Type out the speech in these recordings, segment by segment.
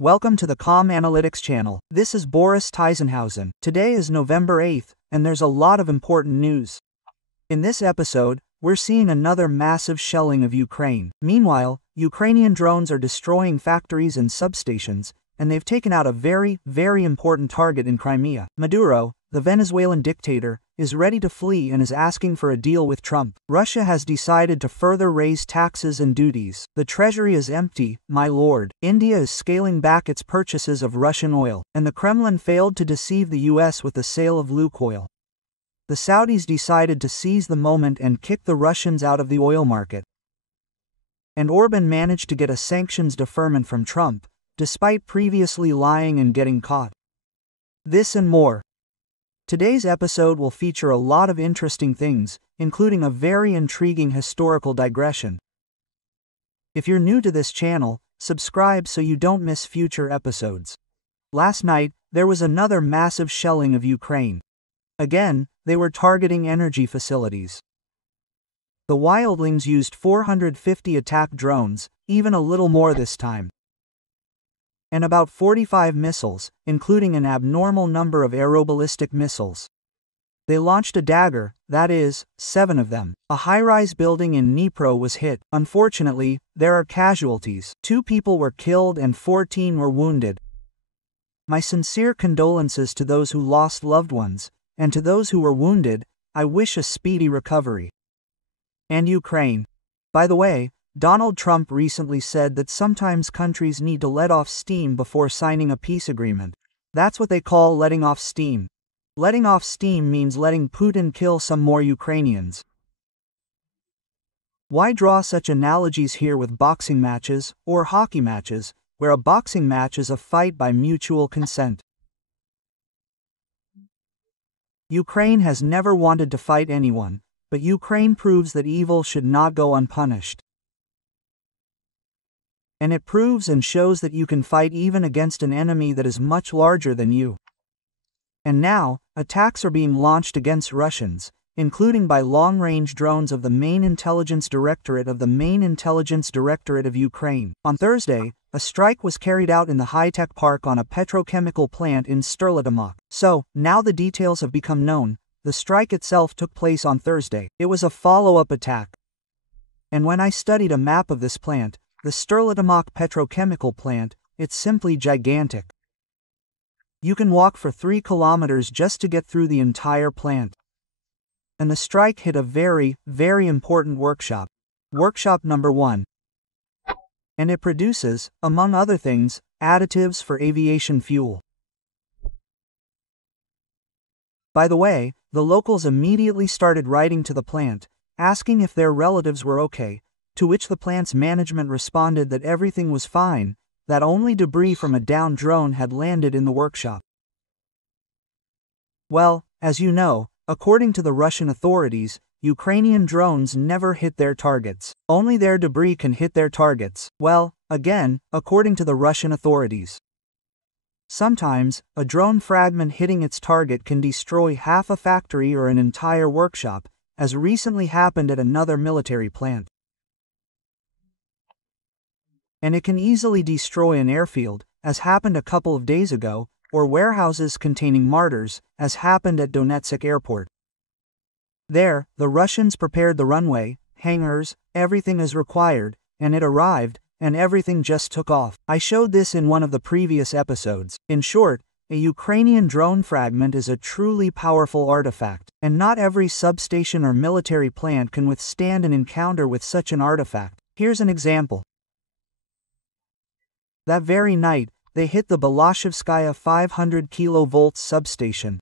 Welcome to the Com Analytics channel. This is Boris Teisenhausen. Today is November 8th, and there's a lot of important news. In this episode, we're seeing another massive shelling of Ukraine. Meanwhile, Ukrainian drones are destroying factories and substations, and they've taken out a very important target in Crimea. Maduro, the Venezuelan dictator, is ready to flee and is asking for a deal with Trump. Russia has decided to further raise taxes and duties. The treasury is empty, my lord. India is scaling back its purchases of Russian oil, and the Kremlin failed to deceive the US with the sale of Lukoil. The Saudis decided to seize the moment and kick the Russians out of the oil market. And Orban managed to get a sanctions deferment from Trump, despite previously lying and getting caught. This and more. Today's episode will feature a lot of interesting things, including a very intriguing historical digression. If you're new to this channel, subscribe so you don't miss future episodes. Last night, there was another massive shelling of Ukraine. Again, they were targeting energy facilities. The wildlings used 450 attack drones, even a little more this time, and about 45 missiles, including an abnormal number of aeroballistic missiles. They launched a dagger, that is, 7 of them. A high-rise building in Dnipro was hit. Unfortunately, there are casualties. 2 people were killed and 14 were wounded. My sincere condolences to those who lost loved ones, and to those who were wounded, I wish a speedy recovery. And Ukraine. By the way, Donald Trump recently said that sometimes countries need to let off steam before signing a peace agreement. That's what they call letting off steam. Letting off steam means letting Putin kill some more Ukrainians. Why draw such analogies here with boxing matches, or hockey matches, where a boxing match is a fight by mutual consent? Ukraine has never wanted to fight anyone, but Ukraine proves that evil should not go unpunished. And it proves and shows that you can fight even against an enemy that is much larger than you. And now, attacks are being launched against Russians, including by long-range drones of the Main Intelligence Directorate of Ukraine. On Thursday, a strike was carried out in the high-tech park on a petrochemical plant in Sturlatamok. So, now the details have become known. The strike itself took place on Thursday. It was a follow-up attack. And when I studied a map of this plant, the Sturlatamok petrochemical plant, it's simply gigantic. You can walk for 3 kilometers just to get through the entire plant. And the strike hit a very important workshop. Workshop number 1. And it produces, among other things, additives for aviation fuel. By the way, the locals immediately started writing to the plant, asking if their relatives were okay, to which the plant's management responded that everything was fine, that only debris from a downed drone had landed in the workshop. Well, as you know, according to the Russian authorities, Ukrainian drones never hit their targets. Only their debris can hit their targets. Well, again, according to the Russian authorities. Sometimes, a drone fragment hitting its target can destroy half a factory or an entire workshop, as recently happened at another military plant. And it can easily destroy an airfield, as happened a couple of days ago, or warehouses containing martyrs, as happened at Donetsk airport. There, the Russians prepared the runway, hangars, everything as required, and it arrived, and everything just took off. I showed this in one of the previous episodes. In short, a Ukrainian drone fragment is a truly powerful artifact, and not every substation or military plant can withstand an encounter with such an artifact. Here's an example. That very night, they hit the Balashevskaya 500 kV substation.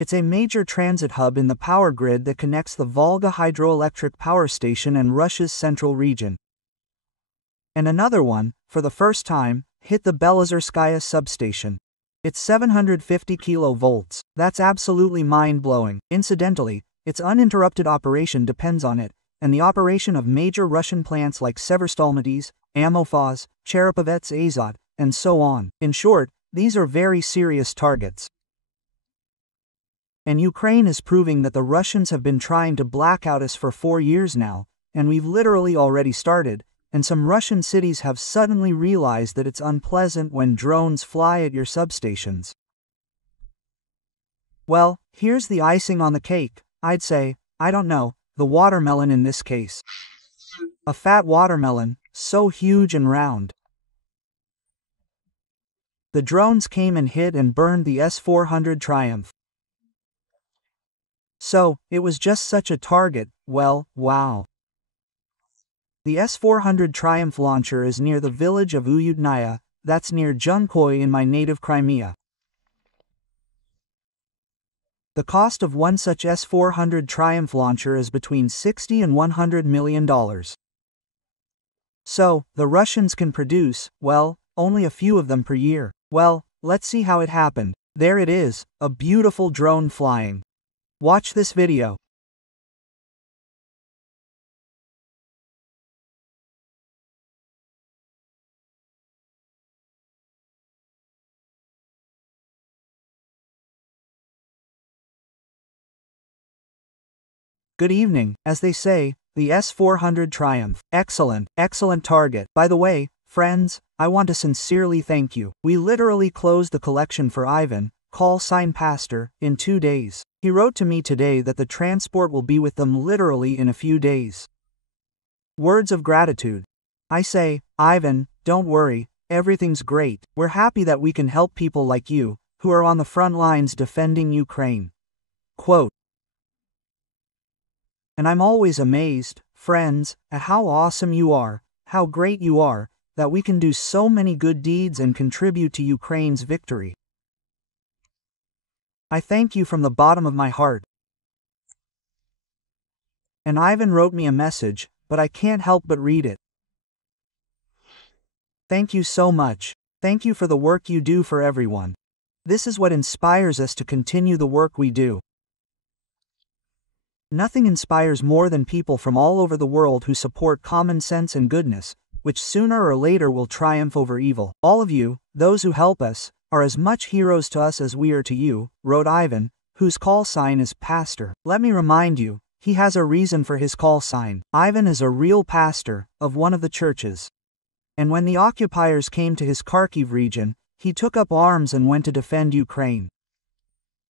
It's a major transit hub in the power grid that connects the Volga hydroelectric power station and Russia's central region. And another one, for the first time, hit the Belozerskaya substation. It's 750 kV. That's absolutely mind-blowing. Incidentally, its uninterrupted operation depends on it, and the operation of major Russian plants like Severstalmadies, Amofaz, Cherepavets Azot, and so on. In short, these are very serious targets. And Ukraine is proving that the Russians have been trying to black out us for 4 years now, and we've literally already started, and some Russian cities have suddenly realized that it's unpleasant when drones fly at your substations. Well, here's the icing on the cake. I'd say, I don't know, the watermelon in this case. A fat watermelon, so huge and round. The drones came and hit and burned the S-400 Triumph. So, it was just such a target. Well, wow. The S-400 Triumph launcher is near the village of Uyutnaya, that's near Junkoy in my native Crimea. The cost of one such S-400 Triumph launcher is between $60 and $100 million. So, the Russians can produce, well, only a few of them per year. Well, let's see how it happened. There it is, a beautiful drone flying. Watch this video. Good evening, as they say, the S-400 Triumph. Excellent, excellent target. By the way, friends, I want to sincerely thank you. We literally closed the collection for Ivan, call sign Pastor, in 2 days. He wrote to me today that the transport will be with them literally in a few days. Words of gratitude. I say, Ivan, don't worry, everything's great. We're happy that we can help people like you, who are on the front lines defending Ukraine. Quote. And I'm always amazed, friends, at how awesome you are, how great you are, that we can do so many good deeds and contribute to Ukraine's victory. I thank you from the bottom of my heart. And Ivan wrote me a message, but I can't help but read it. Thank you so much. Thank you for the work you do for everyone. This is what inspires us to continue the work we do. Nothing inspires more than people from all over the world who support common sense and goodness, which sooner or later will triumph over evil. All of you, those who help us, are as much heroes to us as we are to you, wrote Ivan, whose call sign is Pastor. Let me remind you, he has a reason for his call sign. Ivan is a real pastor, of one of the churches. And when the occupiers came to his Kharkiv region, he took up arms and went to defend Ukraine.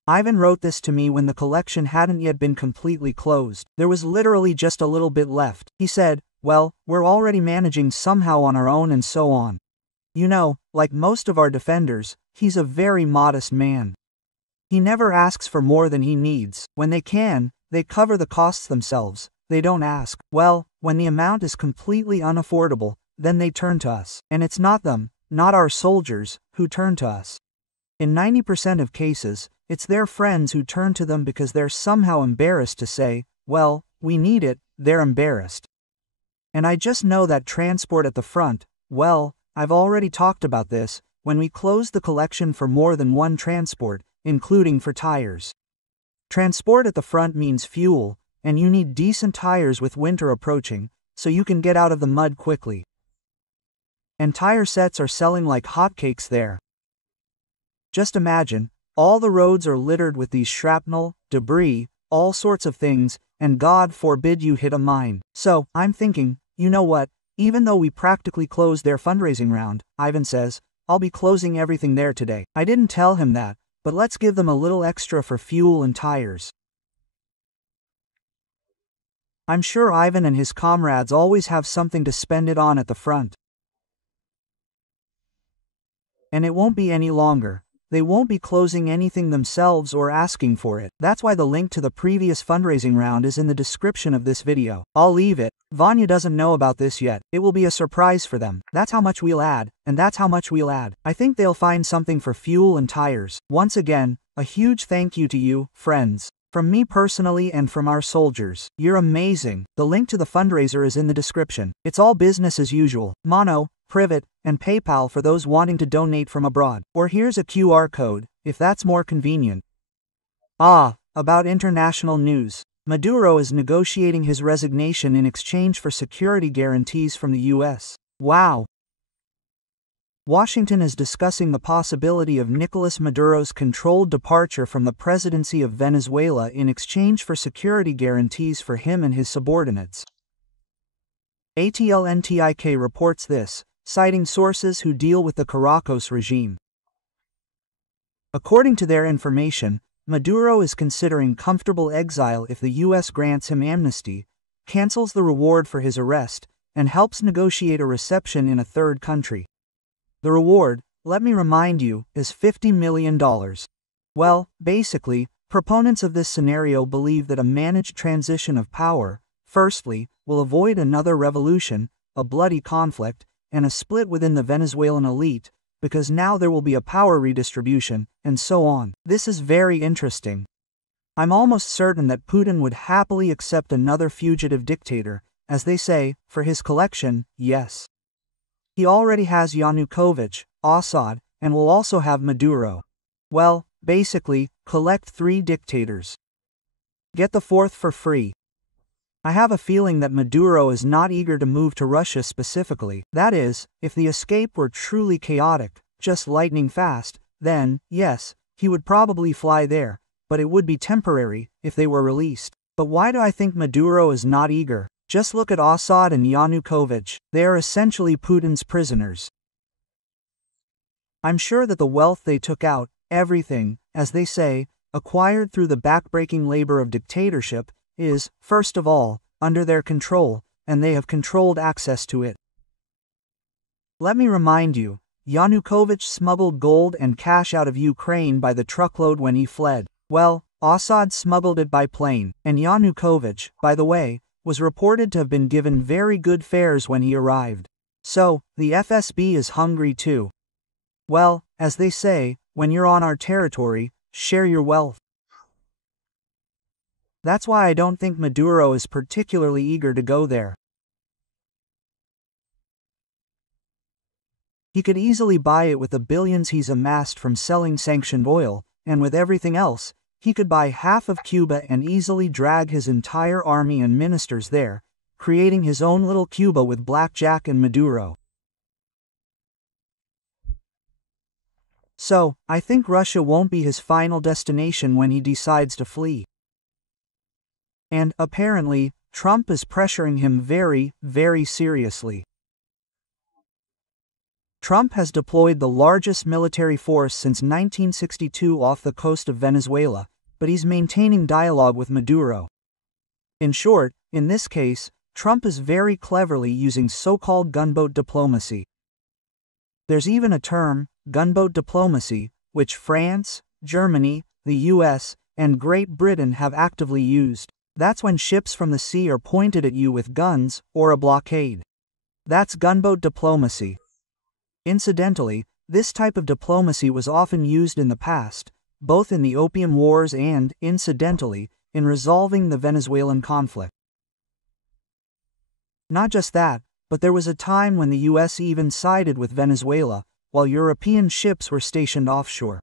Ivan wrote this to me when the collection hadn't yet been completely closed. There was literally just a little bit left. He said, well, we're already managing somehow on our own and so on. You know, like most of our defenders, he's a very modest man. He never asks for more than he needs. When they can, they cover the costs themselves. They don't ask. Well, when the amount is completely unaffordable, then they turn to us. And it's not them, not our soldiers, who turn to us. In 90% of cases, it's their friends who turn to them because they're somehow embarrassed to say, well, we need it, they're embarrassed. And I just know that transport at the front, well, I've already talked about this, when we closed the collection for more than one transport, including for tires. Transport at the front means fuel, and you need decent tires with winter approaching, so you can get out of the mud quickly. And tire sets are selling like hotcakes there. Just imagine, all the roads are littered with these shrapnel, debris, all sorts of things, and God forbid you hit a mine. So, I'm thinking, you know what, even though we practically closed their fundraising round, Ivan says, I'll be closing everything there today. I didn't tell him that, but let's give them a little extra for fuel and tires. I'm sure Ivan and his comrades always have something to spend it on at the front. And it won't be any longer. They won't be closing anything themselves or asking for it. That's why the link to the previous fundraising round is in the description of this video. I'll leave it. Vanya doesn't know about this yet. It will be a surprise for them. That's how much we'll add, and that's how much we'll add. I think they'll find something for fuel and tires. Once again, a huge thank you to you, friends. From me personally and from our soldiers. You're amazing. The link to the fundraiser is in the description. It's all business as usual. Mono, Privet, and PayPal for those wanting to donate from abroad. Or here's a QR code, if that's more convenient. About international news. Maduro is negotiating his resignation in exchange for security guarantees from the US. Wow. Washington is discussing the possibility of Nicolas Maduro's controlled departure from the presidency of Venezuela in exchange for security guarantees for him and his subordinates. ATLNTIK reports this, citing sources who deal with the Caracas regime. According to their information, Maduro is considering comfortable exile if the U.S. grants him amnesty, cancels the reward for his arrest, and helps negotiate a reception in a third country. The reward, let me remind you, is $50 million. Well, basically, proponents of this scenario believe that a managed transition of power, firstly, will avoid another revolution, a bloody conflict, and a split within the Venezuelan elite, because now there will be a power redistribution, and so on. This is very interesting. I'm almost certain that Putin would happily accept another fugitive dictator, as they say, for his collection, yes. He already has Yanukovych, Assad, and will also have Maduro. Well, basically, collect 3 dictators. Get the 4th for free. I have a feeling that Maduro is not eager to move to Russia specifically. That is, if the escape were truly chaotic, just lightning fast, then, yes, he would probably fly there, but it would be temporary, if they were released. But why do I think Maduro is not eager? Just look at Assad and Yanukovych. They are essentially Putin's prisoners. I'm sure that the wealth they took out, everything, as they say, acquired through the backbreaking labor of dictatorship, is, first of all, under their control, and they have controlled access to it. Let me remind you, Yanukovych smuggled gold and cash out of Ukraine by the truckload when he fled. Well, Assad smuggled it by plane, and Yanukovych, by the way, was reported to have been given very good fares when he arrived. So, the FSB is hungry too. Well, as they say, when you're on our territory, share your wealth. That's why I don't think Maduro is particularly eager to go there. He could easily buy it with the billions he's amassed from selling sanctioned oil, and with everything else, he could buy half of Cuba and easily drag his entire army and ministers there, creating his own little Cuba with Blackjack and Maduro. So, I think Russia won't be his final destination when he decides to flee. And, apparently, Trump is pressuring him very, very seriously. Trump has deployed the largest military force since 1962 off the coast of Venezuela, but he's maintaining dialogue with Maduro. In short, in this case, Trump is very cleverly using so-called gunboat diplomacy. There's even a term, gunboat diplomacy, which France, Germany, the US, and Great Britain have actively used. That's when ships from the sea are pointed at you with guns, or a blockade. That's gunboat diplomacy. Incidentally, this type of diplomacy was often used in the past, both in the Opium Wars and, incidentally, in resolving the Venezuelan conflict. Not just that, but there was a time when the US even sided with Venezuela, while European ships were stationed offshore.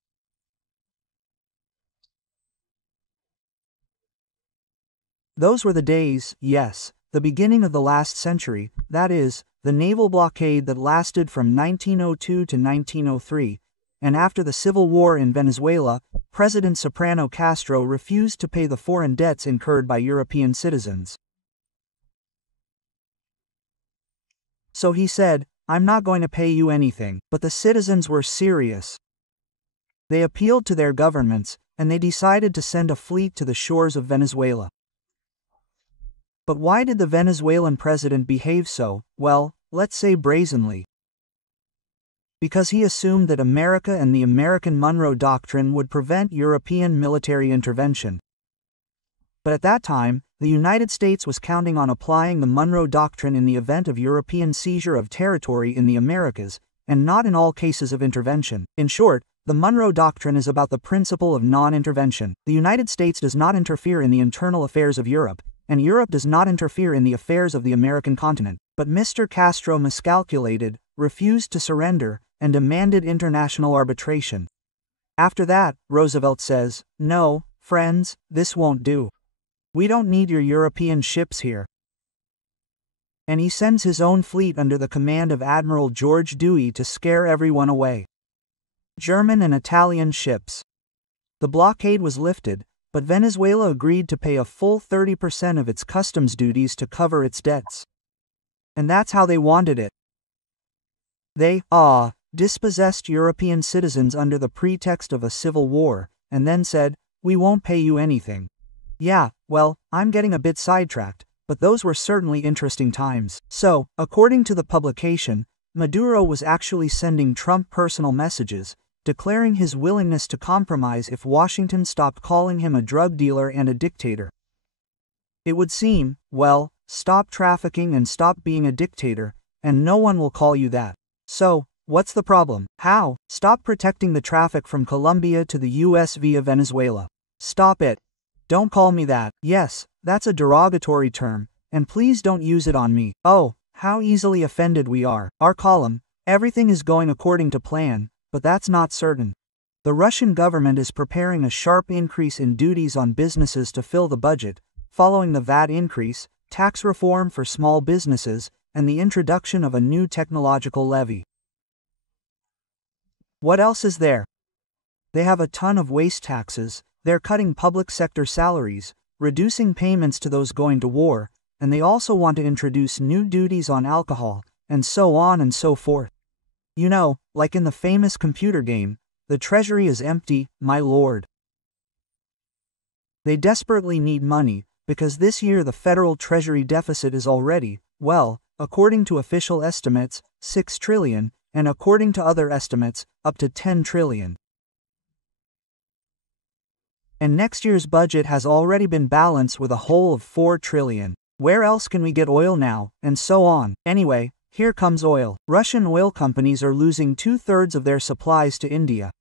Those were the days, yes, the beginning of the last century, that is, the naval blockade that lasted from 1902 to 1903, and after the civil war in Venezuela, President Soprano Castro refused to pay the foreign debts incurred by European citizens. So he said, "I'm not going to pay you anything," but the citizens were serious. They appealed to their governments, and they decided to send a fleet to the shores of Venezuela. But why did the Venezuelan president behave so, well, let's say brazenly? Because he assumed that America and the American Monroe Doctrine would prevent European military intervention. But at that time, the United States was counting on applying the Monroe Doctrine in the event of European seizure of territory in the Americas, and not in all cases of intervention. In short, the Monroe Doctrine is about the principle of non-intervention. The United States does not interfere in the internal affairs of Europe, and Europe does not interfere in the affairs of the American continent. But Mr. Castro miscalculated, refused to surrender, and demanded international arbitration. After that, Roosevelt says, "No, friends, this won't do. We don't need your European ships here." And he sends his own fleet under the command of Admiral George Dewey to scare everyone away. German and Italian ships. The blockade was lifted, but Venezuela agreed to pay a full 30% of its customs duties to cover its debts. And that's how they wanted it. They, dispossessed European citizens under the pretext of a civil war, and then said, "We won't pay you anything." Yeah, well, I'm getting a bit sidetracked, but those were certainly interesting times. So, according to the publication, Maduro was actually sending Trump personal messages, declaring his willingness to compromise if Washington stopped calling him a drug dealer and a dictator. It would seem, well, stop trafficking and stop being a dictator, and no one will call you that. So, what's the problem? How? Stop protecting the traffic from Colombia to the US via Venezuela. Stop it. Don't call me that. Yes, that's a derogatory term, and please don't use it on me. Oh, how easily offended we are. Our column, everything is going according to plan, but that's not certain. The Russian government is preparing a sharp increase in duties on businesses to fill the budget, following the VAT increase, tax reform for small businesses, and the introduction of a new technological levy. What else is there? They have a ton of waste taxes, they're cutting public sector salaries, reducing payments to those going to war, and they also want to introduce new duties on alcohol, and so on and so forth. You know, like in the famous computer game, the treasury is empty, my lord. They desperately need money, because this year the federal treasury deficit is already, well, according to official estimates, 6 trillion, and according to other estimates, up to 10 trillion. And next year's budget has already been balanced with a hole of 4 trillion. Where else can we get oil now? And so on. Anyway, here comes oil. Russian oil companies are losing 2/3 of their supplies to India.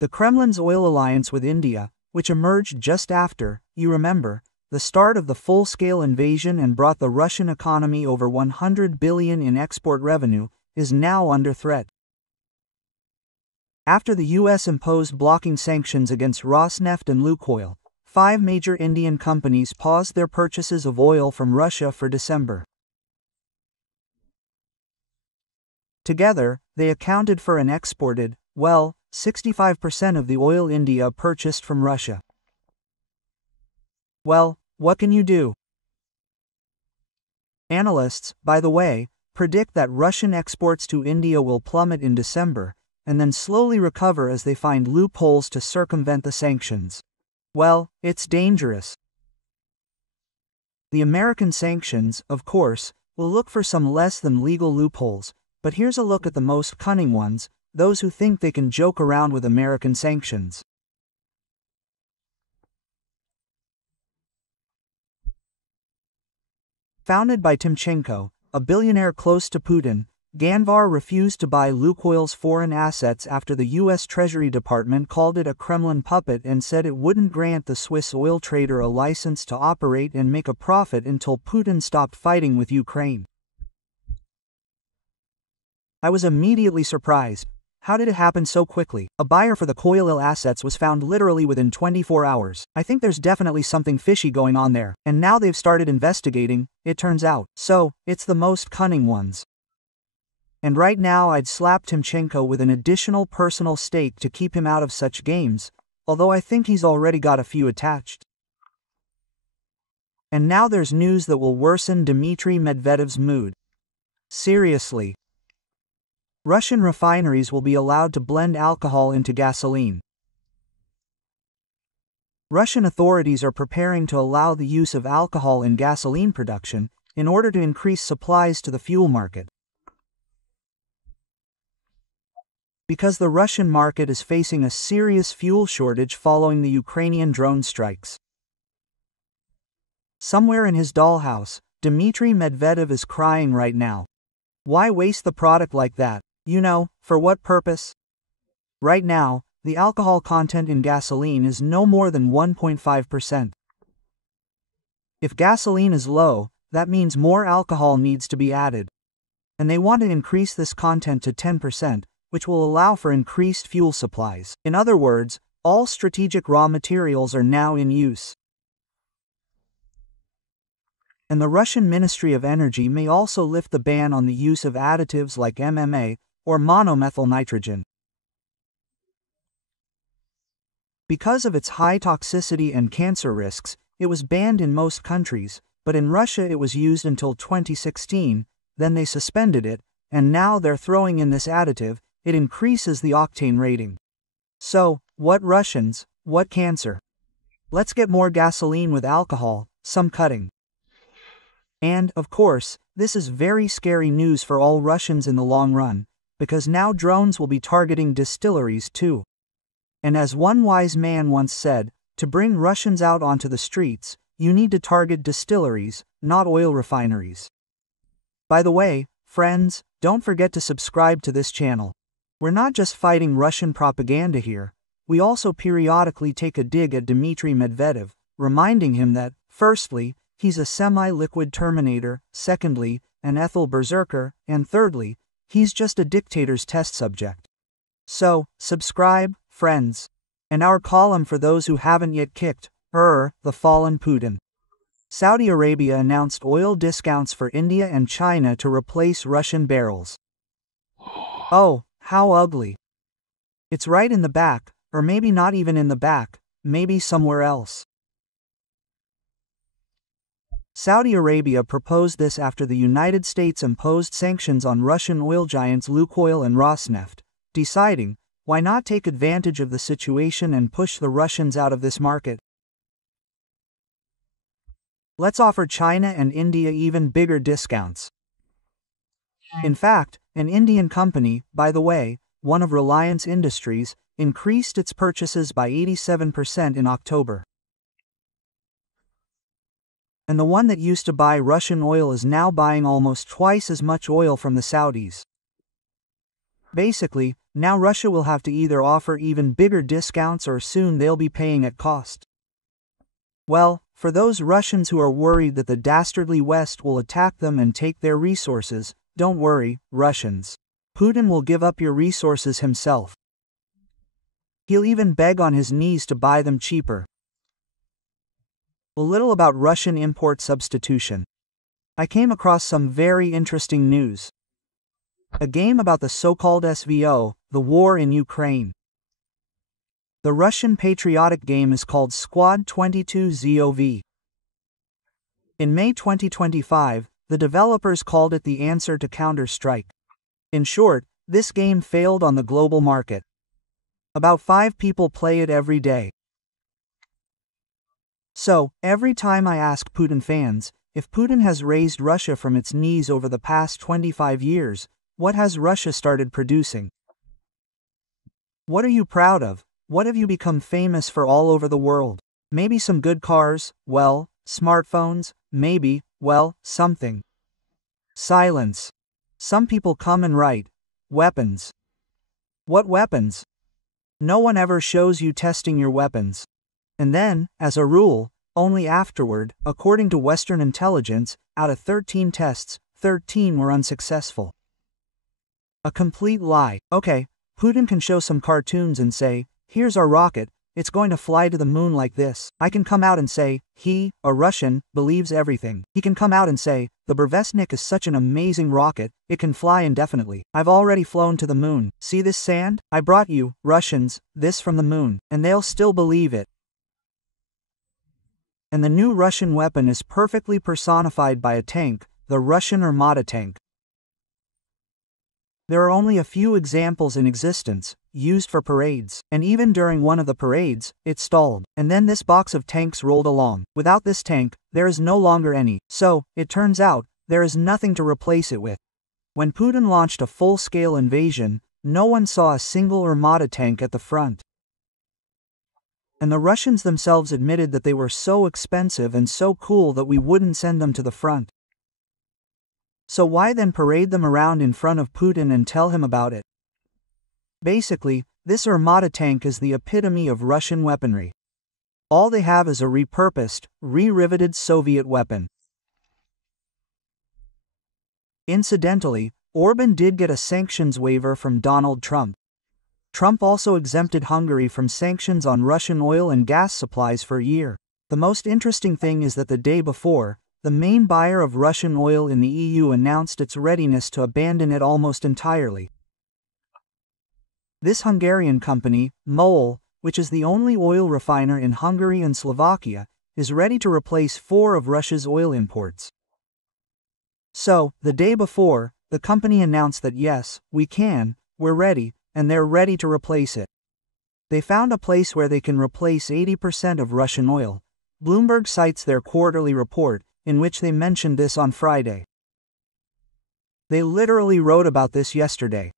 The Kremlin's oil alliance with India, which emerged just after, you remember, the start of the full-scale invasion and brought the Russian economy over 100 billion in export revenue, is now under threat. After the US imposed blocking sanctions against Rosneft and Lukoil, 5 major Indian companies paused their purchases of oil from Russia for December. Together, they accounted for and exported, well, 65% of the oil India purchased from Russia. Well, what can you do? Analysts, by the way, predict that Russian exports to India will plummet in December, and then slowly recover as they find loopholes to circumvent the sanctions. Well, it's dangerous. The American sanctions, of course, will look for some less than legal loopholes, but here's a look at the most cunning ones, those who think they can joke around with American sanctions. Founded by Timchenko, a billionaire close to Putin, Ganvar refused to buy Lukoil's foreign assets after the U.S. Treasury Department called it a Kremlin puppet and said it wouldn't grant the Swiss oil trader a license to operate and make a profit until Putin stopped fighting with Ukraine. I was immediately surprised. How did it happen so quickly? A buyer for the Koilil assets was found literally within 24 hours. I think there's definitely something fishy going on there, and now they've started investigating, it turns out. So, it's the most cunning ones. And right now I'd slap Timchenko with an additional personal stake to keep him out of such games, although I think he's already got a few attached. And now there's news that will worsen Dmitry Medvedev's mood. Seriously. Russian refineries will be allowed to blend alcohol into gasoline. Russian authorities are preparing to allow the use of alcohol in gasoline production in order to increase supplies to the fuel market. Because the Russian market is facing a serious fuel shortage following the Ukrainian drone strikes. Somewhere in his dollhouse, Dmitry Medvedev is crying right now. Why waste the product like that? You know, for what purpose? Right now, the alcohol content in gasoline is no more than 1.5%. If gasoline is low, that means more alcohol needs to be added. And they want to increase this content to 10%, which will allow for increased fuel supplies. In other words, all strategic raw materials are now in use. And the Russian Ministry of Energy may also lift the ban on the use of additives like MMA, or monomethyl nitrogen. Because of its high toxicity and cancer risks, it was banned in most countries, but in Russia it was used until 2016, then they suspended it, and now they're throwing in this additive. It increases the octane rating. So, what Russians, what cancer? Let's get more gasoline with alcohol, some cutting. And, of course, this is very scary news for all Russians in the long run, because now drones will be targeting distilleries too. And as one wise man once said, to bring Russians out onto the streets, you need to target distilleries, not oil refineries. By the way, friends, don't forget to subscribe to this channel. We're not just fighting Russian propaganda here, we also periodically take a dig at Dmitry Medvedev, reminding him that, firstly, he's a semi-liquid Terminator, secondly, an ethyl berserker, and thirdly, he's just a dictator's test subject. So, subscribe, friends. And our column for those who haven't yet kicked, the fallen Putin. Saudi Arabia announced oil discounts for India and China to replace Russian barrels. Oh, how ugly. It's right in the back, or maybe not even in the back, maybe somewhere else. Saudi Arabia proposed this after the United States imposed sanctions on Russian oil giants Lukoil and Rosneft, deciding, why not take advantage of the situation and push the Russians out of this market? Let's offer China and India even bigger discounts. In fact, an Indian company, by the way, one of Reliance Industries, increased its purchases by 87% in October. And the one that used to buy Russian oil is now buying almost twice as much oil from the Saudis. Basically, now Russia will have to either offer even bigger discounts or soon they'll be paying at cost. Well, for those Russians who are worried that the dastardly West will attack them and take their resources, don't worry, Russians. Putin will give up your resources himself. He'll even beg on his knees to buy them cheaper. A little about Russian import substitution. I came across some very interesting news. A game about the so-called SVO, the war in Ukraine. The Russian patriotic game is called Squad 22 ZOV. In May 2025, the developers called it the answer to Counter-Strike. In short, this game failed on the global market. About 5 people play it every day. So, every time I ask Putin fans, if Putin has raised Russia from its knees over the past 25 years, what has Russia started producing? What are you proud of? What have you become famous for all over the world? Maybe some good cars, well, smartphones, maybe, well, something. Silence. Some people come and write, weapons. What weapons? No one ever shows you testing your weapons. And then, as a rule, only afterward, according to Western intelligence, out of 13 tests, 13 were unsuccessful. A complete lie. Okay, Putin can show some cartoons and say, here's our rocket, it's going to fly to the moon like this. I can come out and say, he, a Russian, believes everything. He can come out and say, the Burevestnik is such an amazing rocket, it can fly indefinitely. I've already flown to the moon. See this sand? I brought you, Russians, this from the moon. And they'll still believe it. And the new Russian weapon is perfectly personified by a tank, the Russian Armata tank. There are only a few examples in existence, used for parades, and even during one of the parades, it stalled, and then this box of tanks rolled along. Without this tank, there is no longer any, so, it turns out, there is nothing to replace it with. When Putin launched a full-scale invasion, no one saw a single Armata tank at the front. And the Russians themselves admitted that they were so expensive and so cool that we wouldn't send them to the front. So why then parade them around in front of Putin and tell him about it? Basically, this Armata tank is the epitome of Russian weaponry. All they have is a repurposed, re-riveted Soviet weapon. Incidentally, Orban did get a sanctions waiver from Donald Trump. Trump also exempted Hungary from sanctions on Russian oil and gas supplies for a year. The most interesting thing is that the day before, the main buyer of Russian oil in the EU announced its readiness to abandon it almost entirely. This Hungarian company, MOL, which is the only oil refiner in Hungary and Slovakia, is ready to replace 4 of Russia's oil imports. So, the day before, the company announced that yes, we're ready, and they're ready to replace it. They found a place where they can replace 80% of Russian oil. Bloomberg cites their quarterly report, in which they mentioned this on Friday. They literally wrote about this yesterday.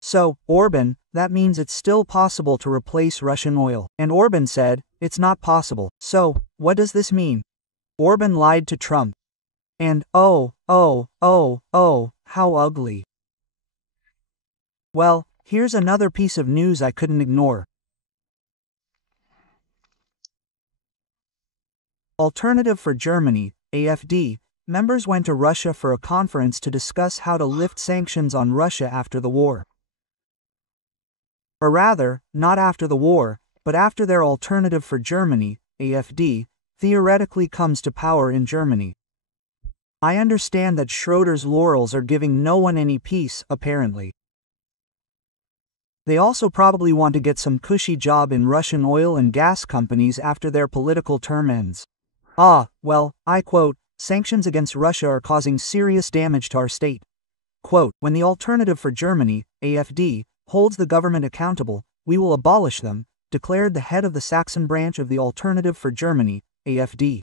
So, Orban, that means it's still possible to replace Russian oil. And Orban said, it's not possible. So, what does this mean? Orban lied to Trump. And, how ugly. Well, here's another piece of news I couldn't ignore. Alternative for Germany, AfD, members went to Russia for a conference to discuss how to lift sanctions on Russia after the war. Or rather, not after the war, but after their Alternative for Germany, AfD, theoretically comes to power in Germany. I understand that Schroeder's laurels are giving no one any peace, apparently. They also probably want to get some cushy job in Russian oil and gas companies after their political term ends. Well, I quote, sanctions against Russia are causing serious damage to our state. Quote, when the Alternative for Germany, AfD, holds the government accountable, we will abolish them, declared the head of the Saxon branch of the Alternative for Germany, AfD.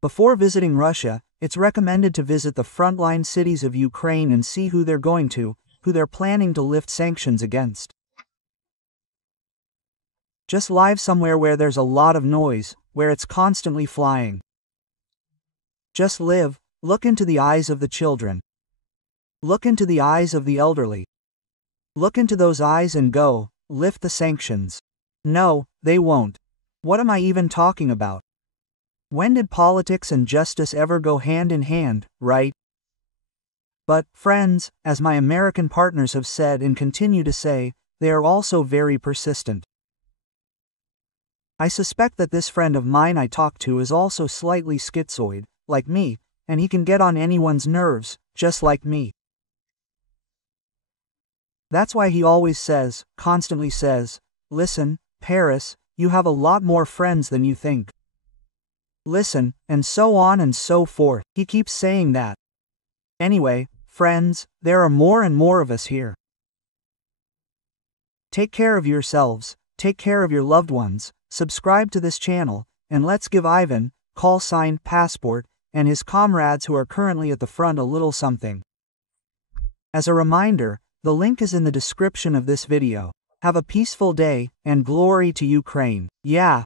Before visiting Russia, it's recommended to visit the frontline cities of Ukraine and see who they're planning to lift sanctions against. Just live somewhere where there's a lot of noise, where it's constantly flying. Just live, look into the eyes of the children. Look into the eyes of the elderly. Look into those eyes and go, lift the sanctions. No, they won't. What am I even talking about? When did politics and justice ever go hand in hand, right? But, friends, as my American partners have said and continue to say, they are also very persistent. I suspect that this friend of mine I talk to is also slightly schizoid, like me, and he can get on anyone's nerves, just like me. That's why he always says, constantly says, listen, Paris, you have a lot more friends than you think. Listen, and so on and so forth. He keeps saying that. Anyway, friends, there are more and more of us here. Take care of yourselves, take care of your loved ones, subscribe to this channel, and let's give Ivan, #Passport, and his comrades who are currently at the front a little something. As a reminder, the link is in the description of this video. Have a peaceful day, and glory to Ukraine. Yeah.